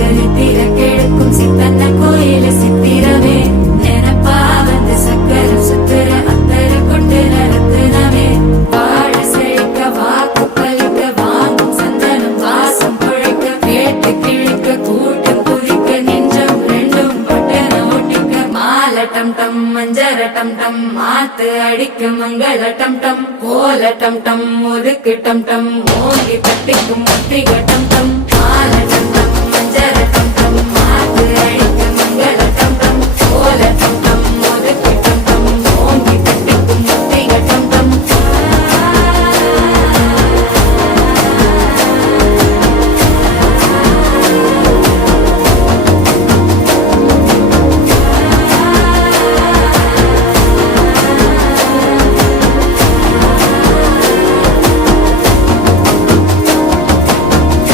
வந்து நித்திர கிழக்கும் சித்தன்ன கோயில சித்திரமே நினப்பா வந்து சக்கரம் சுத்துற அத்தர கொண்டு நடத்துனவே வாழ செழிக்க வாக்கு பலிக்க வாங்கும் சந்தனம் வாசம் குழைக்க கேட்டு கிழிக்க கூட்டம் குதிக்க நெஞ்சம் ரெண்டும் பட்டன ஒட்டிக்க மாலட்டம் டம் மஞ்சர டம் டம் மாத்து அடிக்க மங்கள டம் டம் கோல டம் டம் ஒதுக்கு டம் டம் ஓங்கி தட்டிக்கும் முத்திக